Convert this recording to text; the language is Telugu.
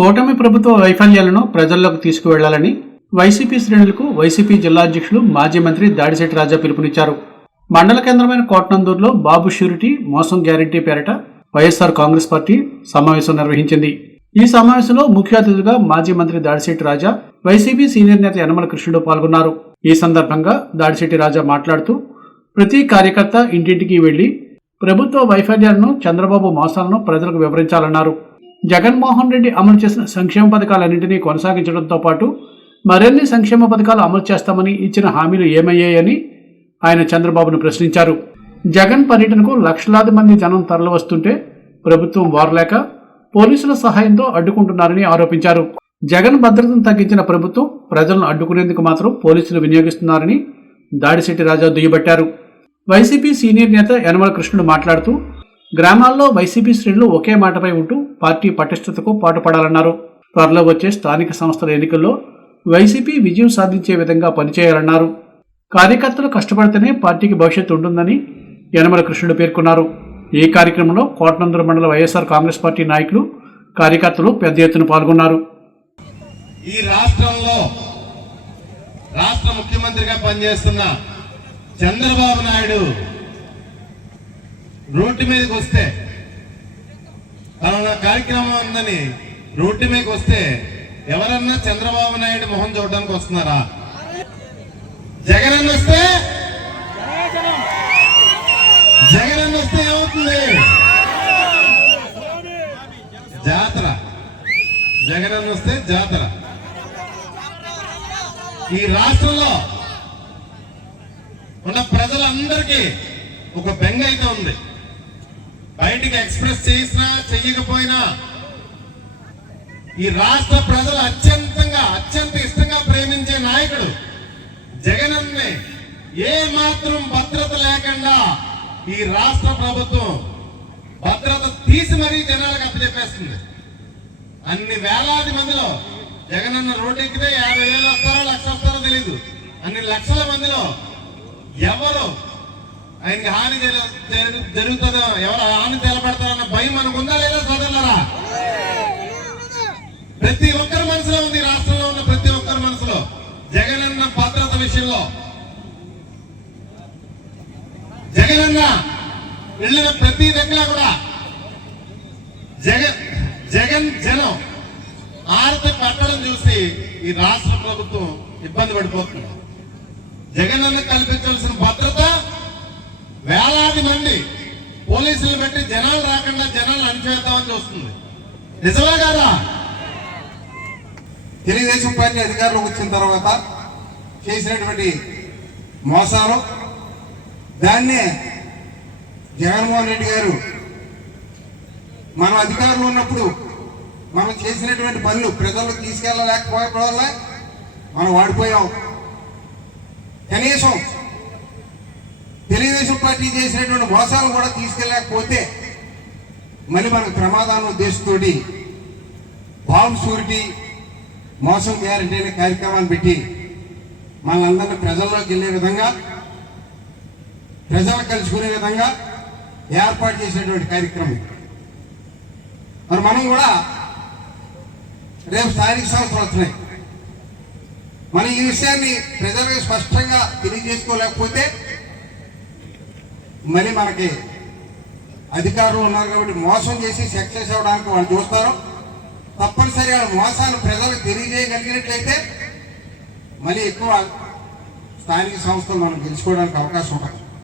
కూటమి ప్రభుత్వ వైఫల్యాలను ప్రజల్లోకి తీసుకువెళ్ళాలని వైసీపీ శ్రేణులకు వైసీపీ జిల్లా అధ్యక్షులు మాజీ మంత్రి దాడిశెట్టి రాజా పిలుపునిచ్చారు. మండల కేంద్రమైన కోటనందూరులో బాబు షూరిటీ మోసం గ్యారంటీ పేరిట వైఎస్ఆర్ కాంగ్రెస్ పార్టీ సమావేశం నిర్వహించింది. ఈ సమావేశంలో ముఖ్య అతిథిగా మాజీ మంత్రి దాడిశెట్టి రాజా వైసీపీ సీనియర్ నేత యనమల కృష్ణుడు పాల్గొన్నారు. ఈ సందర్భంగా దాడిశెట్టి రాజా మాట్లాడుతూ ప్రతి కార్యకర్త ఇంటింటికి వెళ్ళి ప్రభుత్వ వైఫల్యాలను చంద్రబాబు మోసాలను ప్రజలకు వివరించాలన్నారు. జగన్మోహన్ రెడ్డి అమలు చేసిన సంక్షేమ పథకాలన్నింటినీ కొనసాగించడంతో పాటు మరిన్ని సంక్షేమ పథకాలు అమలు చేస్తామని ఇచ్చిన హామీలు ఏమయ్యాయని ఆయన చంద్రబాబును ప్రశ్నించారు. జగన్ పర్యటనకు లక్షలాది మంది జనం తరలివస్తుంటే ప్రభుత్వం వారలేక పోలీసుల సహాయంతో అడ్డుకుంటున్నారని ఆరోపించారు. జగన్ భద్రతను తగ్గించిన ప్రభుత్వం ప్రజలను అడ్డుకునేందుకు మాత్రం పోలీసులు వినియోగిస్తున్నారని దాడిశెట్టి రాజా దుయ్యబట్టారు. వైసీపీ సీనియర్ నేత యనమల కృష్ణుడు మాట్లాడుతూ గ్రామాల్లో వైసీపీ శ్రేణులు ఒకే మాటపై ఉంటూ పార్టీ పటిష్టతకు పాటుపడాలన్నారు. త్వరలో వచ్చే స్థానిక సంస్థల ఎన్నికల్లో వైసీపీ విజయం సాధించే విధంగా పనిచేయాలన్నారు. కార్యకర్తలు కష్టపడితేనే పార్టీకి భవిష్యత్తు ఉంటుందని యనమల కృష్ణుడు పేర్కొన్నారు. ఈ కార్యక్రమంలో కోటనందూరు మండల వైఎస్ఆర్ కాంగ్రెస్ పార్టీ నాయకులు కార్యకర్తలు పెద్ద ఎత్తున పాల్గొన్నారు. ఈ రాష్ట్రంలో రాష్ట్ర ముఖ్యమంత్రిగా పనిచేస్తున్న చంద్రబాబు నాయుడు రోడ్డు మీదకి వస్తే తన కార్యక్రమం ఉందని రోడ్డు మీదకి వస్తే ఎవరన్నా చంద్రబాబు నాయుడు మొహం చూడడానికి వస్తున్నారా? జగన్ అన్న వస్తే? జగన్ అన్న వస్తే ఏమవుతుంది? జాతర. జగన్ అన్న వస్తే జాతర. ఈ రాష్ట్రంలో ఉన్న ప్రజలందరికీ ఒక బెంగ అయితే ఉంది. బయటికి ఎక్స్ప్రెస్ చేసినా చెయ్యకపోయినా ఈ రాష్ట్ర ప్రజలు అత్యంతంగా అత్యంత ఇష్టంగా ప్రేమించే నాయకుడు జగనన్నే ఏ మాత్రం భద్రత లేకుండా ఈ రాష్ట్ర ప్రభుత్వం భద్రత తీసి మరీ జనాలకు అప్పచెప్పేస్తుంది అన్ని వేలాది మందిలో జగనన్న రోడ్డు ఎక్కితే యాభై వేలు వస్తారో లక్ష వస్తారో తెలియదు అన్ని లక్షల మందిలో ఎవరు ఆయనకి హాని జరుగుతుందో ఎవరు హాని తెలబడతారన్న భయం మనకు ఉందా లేదా సోదరులరా? ప్రతి ఒక్కరి మనసులో ఉంది రాష్ట్రంలో ఉన్న ప్రతి ఒక్కరి మనసులో. జగనన్న భద్రత విషయంలో. జగనన్న వెళ్ళిన ప్రతి దగ్గర కూడా జగన్ జగన్ జనం ఆరతి పట్టడం చూసి ఈ రాష్ట్ర ప్రభుత్వం ఇబ్బంది పడిపోతుంది. జగన్ అన్న కల్పించాల్సిన వేలాది మంది పోలీసులు పెట్టి జనాలు రాకుండా జనాలు అణిచేద్దామని చూస్తుంది. నిజమే కదా? తెలుగుదేశం పార్టీ అధికారంలోకి వచ్చిన తర్వాత చేసినటువంటి మోసాలు దాన్నే జగన్మోహన్ రెడ్డి గారు మనం అధికారంలో ఉన్నప్పుడు మనం చేసినటువంటి పనులు ప్రజలకు తీసుకెళ్ళలేకపోయే మనం వాడిపోయాం. కనీసం తెలుగుదేశం పార్టీ చేసినటువంటి మోసాలు కూడా తీసుకెళ్ళలేకపోతే మళ్ళీ మనకు ప్రమాదాన్ని ఉద్దేశంతోటి బాంబ్ షూరిటీ మోసం గ్యారంటీ అనే కార్యక్రమాన్ని పెట్టి మనందరినీ ప్రజల్లోకి వెళ్ళే విధంగా ప్రజలు కలుసుకునే విధంగా ఏర్పాటు చేసినటువంటి కార్యక్రమం. మరి మనం కూడా రేపు స్థానిక సంస్థలు వస్తున్నాయి. మనం ఈ విషయాన్ని ప్రజలకు స్పష్టంగా తెలియజేసుకోలేకపోతే మళ్ళీ మనకి అధికారులు ఉన్నారు కాబట్టి మోసం చేసి సక్సెస్ అవ్వడానికి వాళ్ళు చూస్తారు. తప్పనిసరిగా మోసాన్ని ప్రజలకు తెలియజేయగలిగినట్లయితే మళ్ళీ ఎక్కువ స్థానిక సంస్థలు మనం గెలుచుకోవడానికి అవకాశం ఉంటుంది.